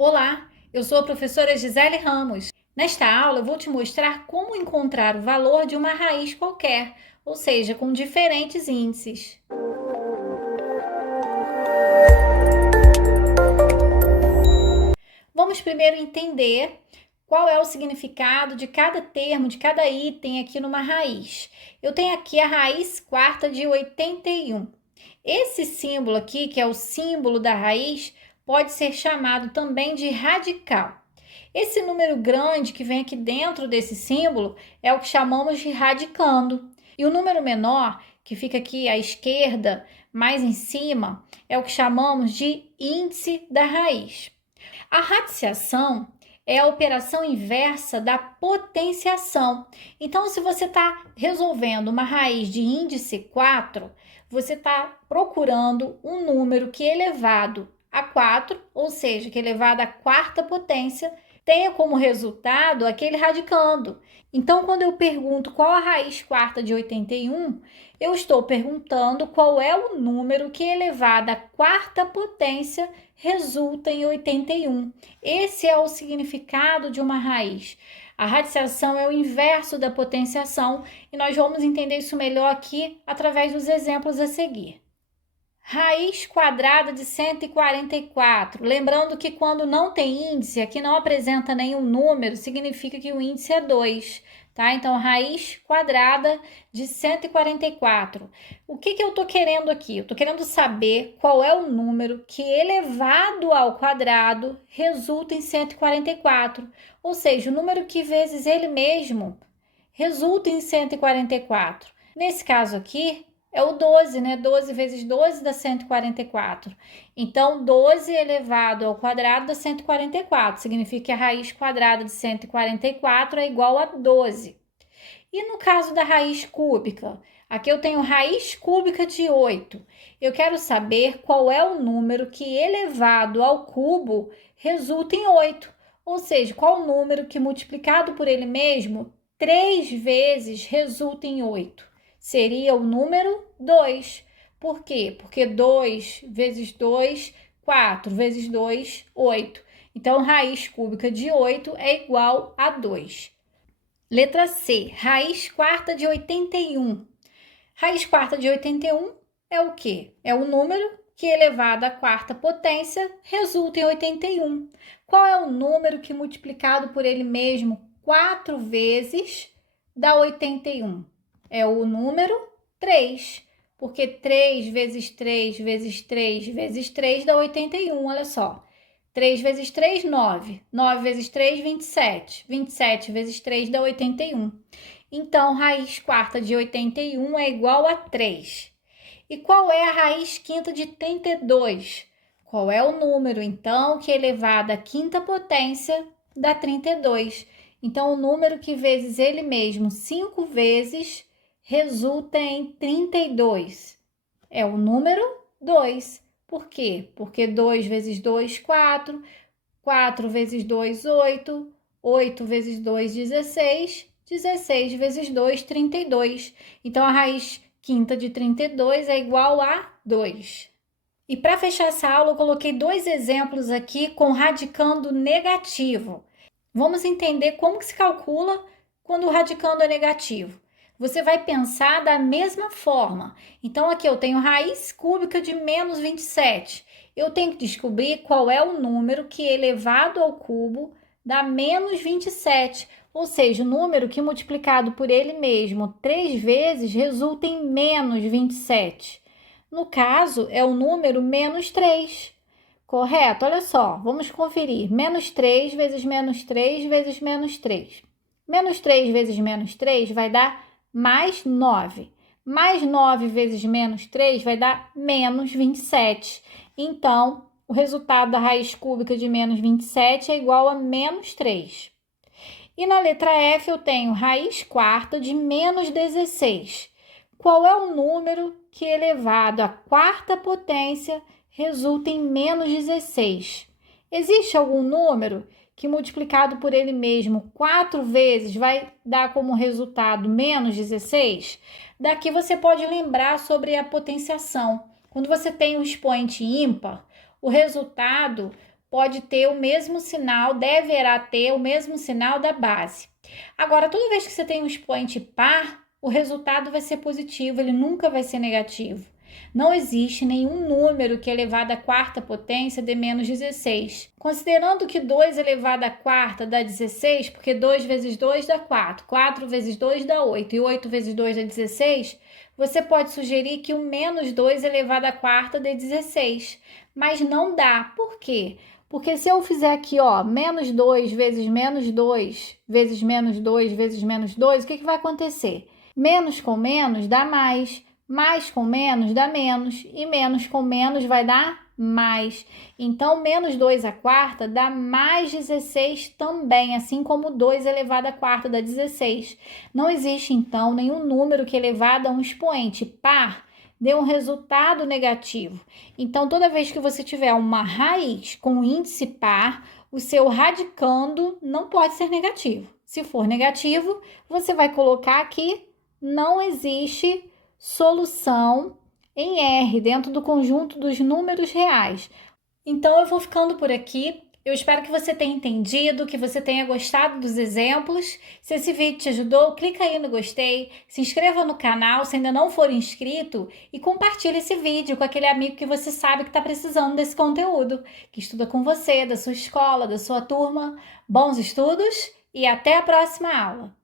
Olá, eu sou a professora Gisele Ramos. Nesta aula, eu vou te mostrar como encontrar o valor de uma raiz qualquer, ou seja, com diferentes índices. Vamos primeiro entender qual é o significado de cada termo, de cada item aqui numa raiz. Eu tenho aqui a raiz quarta de 81. Esse símbolo aqui, que é o símbolo da raiz, pode ser chamado também de radical. Esse número grande que vem aqui dentro desse símbolo é o que chamamos de radicando. E o número menor, que fica aqui à esquerda, mais em cima, é o que chamamos de índice da raiz. A radiciação é a operação inversa da potenciação. Então, se você está resolvendo uma raiz de índice 4, você está procurando um número que elevado a 4, ou seja, que elevado à quarta potência, tenha como resultado aquele radicando. Então, quando eu pergunto qual a raiz quarta de 81, eu estou perguntando qual é o número que elevado à quarta potência resulta em 81. Esse é o significado de uma raiz. A radiciação é o inverso da potenciação e nós vamos entender isso melhor aqui através dos exemplos a seguir. Raiz quadrada de 144. Lembrando que quando não tem índice, aqui não apresenta nenhum número, significa que o índice é 2, tá? Então, raiz quadrada de 144. O que eu estou querendo aqui? Eu estou querendo saber qual é o número que elevado ao quadrado resulta em 144. Ou seja, o número que vezes ele mesmo resulta em 144. Nesse caso aqui, é o 12, né? 12 vezes 12 dá 144. Então, 12 elevado ao quadrado dá 144. Significa que a raiz quadrada de 144 é igual a 12. E no caso da raiz cúbica? Aqui eu tenho raiz cúbica de 8. Eu quero saber qual é o número que elevado ao cubo resulta em 8. Ou seja, qual o número que multiplicado por ele mesmo 3 vezes resulta em 8. Seria o número 2. Por quê? Porque 2 vezes 2, 4 vezes 2, 8. Então, raiz cúbica de 8 é igual a 2. Letra C, raiz quarta de 81. Raiz quarta de 81 é o quê? É o número que elevado à quarta potência resulta em 81. Qual é o número que multiplicado por ele mesmo 4 vezes dá 81? É o número 3, porque 3 vezes 3 vezes 3 vezes 3 dá 81, olha só. 3 vezes 3, 9. 9 vezes 3, 27. 27 vezes 3 dá 81. Então, raiz quarta de 81 é igual a 3. E qual é a raiz quinta de 32? Qual é o número, então, que elevado à quinta potência dá 32? Então, o número que vezes ele mesmo 5 vezes resulta em 32. É o número 2. Por quê? Porque 2 vezes 2, 4. 4 vezes 2, 8. 8 vezes 2, 16. 16 vezes 2, 32. Então, a raiz quinta de 32 é igual a 2. E para fechar essa aula, eu coloquei 2 exemplos aqui com radicando negativo. Vamos entender como que se calcula quando o radicando é negativo. Você vai pensar da mesma forma. Então, aqui eu tenho raiz cúbica de menos 27. Eu tenho que descobrir qual é o número que elevado ao cubo dá menos 27. Ou seja, o número que multiplicado por ele mesmo 3 vezes resulta em menos 27. No caso, é o número menos 3. Correto? Olha só, vamos conferir. Menos 3 vezes menos 3 vezes menos 3. Menos 3 vezes menos 3 vai dar mais 9. Mais 9 vezes menos 3 vai dar menos 27. Então, o resultado da raiz cúbica de menos 27 é igual a menos 3. E na letra F eu tenho raiz quarta de menos 16. Qual é o número que elevado à quarta potência resulta em menos 16? Existe algum número que multiplicado por ele mesmo 4 vezes vai dar como resultado menos 16? Daqui você pode lembrar sobre a potenciação. Quando você tem um expoente ímpar, o resultado pode ter o mesmo sinal, deverá ter o mesmo sinal da base. Agora, toda vez que você tem um expoente par, o resultado vai ser positivo, ele nunca vai ser negativo. Não existe nenhum número que elevado à quarta potência dê menos 16. Considerando que 2 elevado à quarta dá 16, porque 2 vezes 2 dá 4, 4 vezes 2 dá 8 e 8 vezes 2 dá 16, você pode sugerir que o menos 2 elevado à quarta dê 16, mas não dá. Por quê? Porque se eu fizer aqui, ó, menos 2 vezes menos 2 vezes menos 2 vezes menos 2, o que vai acontecer? Menos com menos dá mais com menos dá menos, e menos com menos vai dar mais. Então, menos 2 à quarta dá mais 16 também, assim como 2 elevado à quarta dá 16. Não existe, então, nenhum número que elevado a um expoente par dê um resultado negativo. Então, toda vez que você tiver uma raiz com índice par, o seu radicando não pode ser negativo. Se for negativo, você vai colocar aqui, não existe solução em R dentro do conjunto dos números reais. Então, eu vou ficando por aqui. Eu espero que você tenha entendido, que você tenha gostado dos exemplos. Se esse vídeo te ajudou, clica aí no gostei, se inscreva no canal se ainda não for inscrito e compartilhe esse vídeo com aquele amigo que você sabe que está precisando desse conteúdo, que estuda com você, da sua escola, da sua turma. Bons estudos e até a próxima aula!